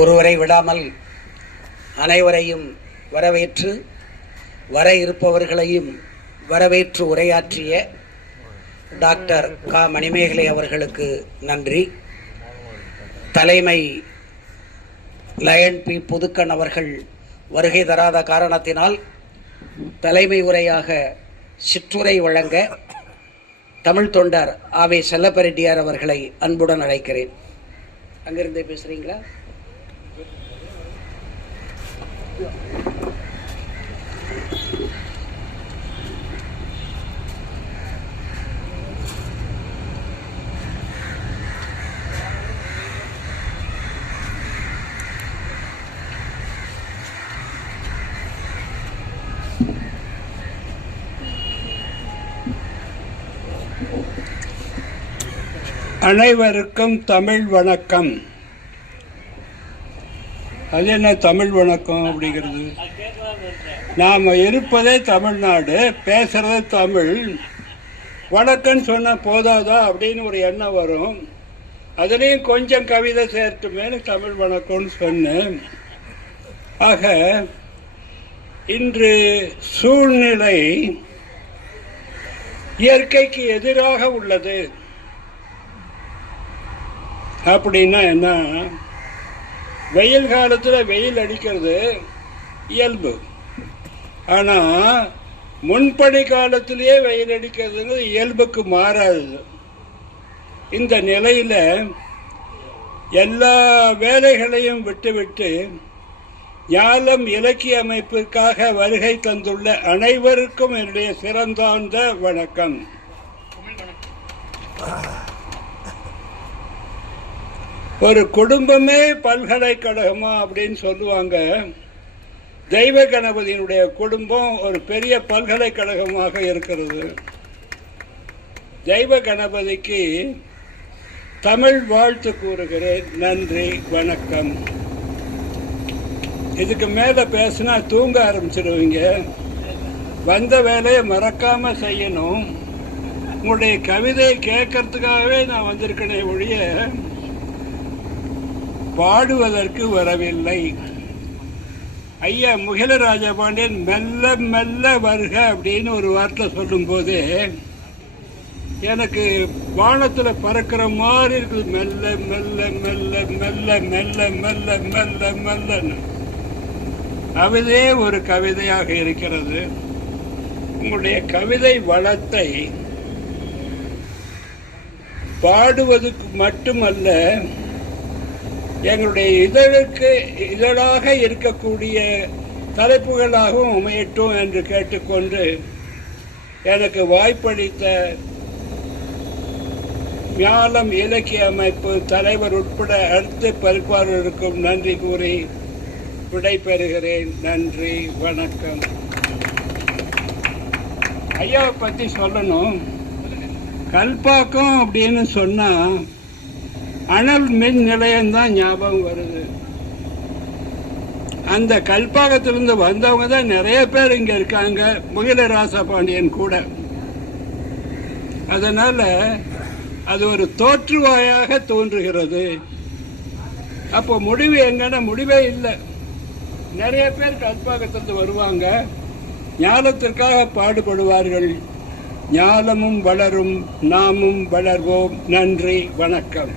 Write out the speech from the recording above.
ஒருவரை விடாமல் அனைவரையும் வரவேற்று வர இருப்பவர்களையும் வரவேற்று உரையாற்றிய டாக்டர் க. மணிமேகலை அவர்களுக்கு நன்றி. தலைமை லயன் பி. புதுக்கன் அவர்கள் வருகை தராத காரணத்தினால் தலைமை உரையாக சிற்றுரை வழங்க தமிழ் தொண்டர் ஆவே செல்லப்பரெட்டியார் அவர்களை அன்புடன் அழைக்கிறேன். அங்கிருந்தே பேசுறீங்களா? அனைவருக்கும் தமிழ் வணக்கம். அது என்ன தமிழ் வணக்கம் அப்படிங்கிறது? நாம் இருப்பதே தமிழ்நாடு, பேசுறது தமிழ். வணக்கம்னு சொன்னால் போதாதா அப்படின்னு ஒரு எண்ணம் வரும். அதுலேயும் கொஞ்சம் கவிதை சேர்த்துமேனு தமிழ் வணக்கம்னு சொன்னேன். ஆக இன்று சூழ்நிலை இயற்கைக்கு எதிராக உள்ளது. அப்படின்னா என்ன? வெயில் காலத்தில் வெயில் அடிக்கிறது இயல்பு, ஆனால் முன்பனி காலத்திலேயே வெயில் அடிக்கிறதுங்கிறது இயல்புக்கு மாறாது. இந்த நிலையில் எல்லா வேலைகளையும் விட்டுவிட்டு ஞாலம் இலக்கிய அமைப்பிற்காக வருகை தந்துள்ள அனைவருக்கும் என்னுடைய சிறந்தார்ந்த வணக்கம். ஒரு குடும்பமே பல்கலைக்கழகமா அப்படின்னு சொல்லுவாங்க. தெய்வ கணபதியினுடைய குடும்பம் ஒரு பெரிய பல்கலைக்கழகமாக இருக்கிறது. தெய்வ கணபதிக்கு தமிழ் வாழ்த்து கூறுகிறேன். நன்றி, வணக்கம். இதுக்கு மேலே பேசினா தூங்க ஆரம்பிச்சிடுவீங்க. வந்த வேலையை மறக்காம செய்யணும். உங்களுடைய கவிதையை கேட்கறதுக்காகவே நான் வந்திருக்கேனே ஒழிய பாடுவதற்கு வரவில்லை. ஐயா முகில ராஜபாண்டியன் மெல்ல மெல்ல வருக அப்படின்னு ஒரு வார்த்தை சொல்லும் போது எனக்கு வானத்தில் பறக்கிற மாதிரி இருக்குது. மெல்ல மெல்ல மெல்ல மெல்ல மெல்ல மெல்ல மெல்ல மெல்லன்னு அதுவே ஒரு கவிதையாக இருக்கிறது. உங்களுடைய கவிதை வளத்தை பாடுவதற்கு மட்டுமல்ல, எங்களுடைய இதழாக இருக்கக்கூடிய தலைப்புகளாகவும் அமையட்டும் என்று கேட்டுக்கொண்டு எனக்கு வாய்ப்பளித்த ஞாலம் இலக்கிய அமைப்பு தலைவர் உட்பட அடுத்த பதிப்பாளருக்கும் நன்றி கூறி விடைபெறுகிறேன். நன்றி, வணக்கம். ஐயாவை பற்றி சொல்லணும். கல்பாக்கம் அப்படின்னு சொன்னால் அனல் மின் நிலையம்தான் ஞாபகம் வருது. அந்த கல்பாக்கத்திலிருந்து வந்தவங்க தான் நிறைய பேர் இங்கே இருக்காங்க, முகில ராசபாண்டியன் கூட. அதனால அது ஒரு தோற்றுவாயாக தோன்றுகிறது. அப்போ முடிவு எங்கன்னா முடிவே இல்லை. நிறைய பேர் கல்பாக்கத்திலிருந்து வருவாங்க, ஞானத்திற்காக பாடுபடுவார்கள். ஞானமும் வளரும், நாமும் வளர்வோம். நன்றி, வணக்கம்.